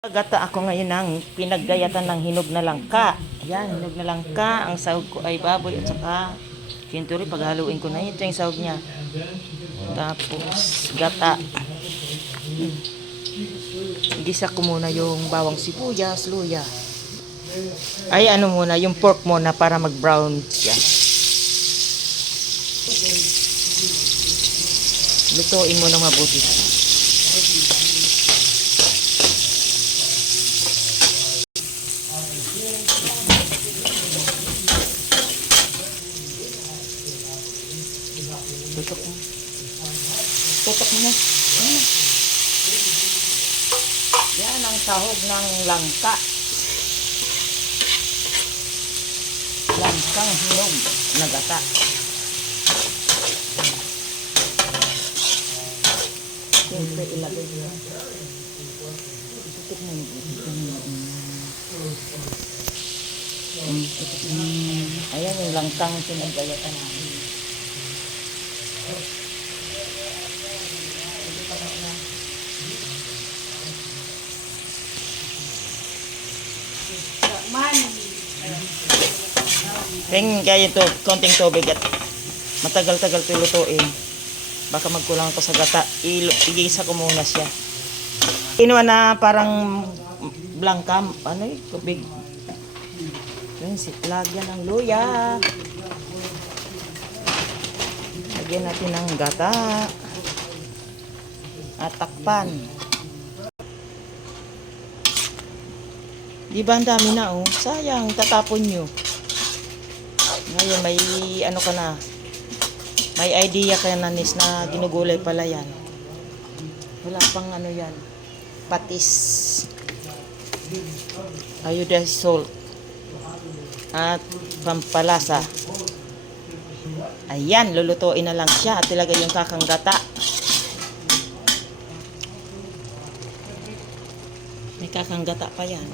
Gata ako ngayon ng pinaggayatan ng hinog na langka. Ayan, hinog na langka. Ang sahog ko ay baboy at saka siyempre paghaluin ko na ito yung sahog niya. Tapos gata. Gisa ko muna yung bawang sibuyas, luya. Ay ano muna, yung pork muna para mag-brown siya. Lutuin mo ng mabuti. Tutok mo. Tutok mo na. Yan ang sahog ng langka. Langkang hinog na gata. Siyempre ilagay mo. Tutok mo. Ayan yung langkang pinaggayatan namin. Tingin kaya ito, konting tubig at matagal-tagal ito lutuin. Baka magkulang ako sa gata. Igisa ko muna siya. Inuwa na parang blanca, ano eh, tubig. Lagyan ng luya. Lagyan natin ng gata. At takpan. Di ba ang dami na oh? Sayang, tatapon nyo. Ngayon may ano ka na. May idea ka na nis na ginugulay pala yan. Wala pang ano yan. Patis. Iodized salt. At pampalasa. Ayan, lulutuin na lang siya at ilagay yung kakang gata. May kakang gata pa yan.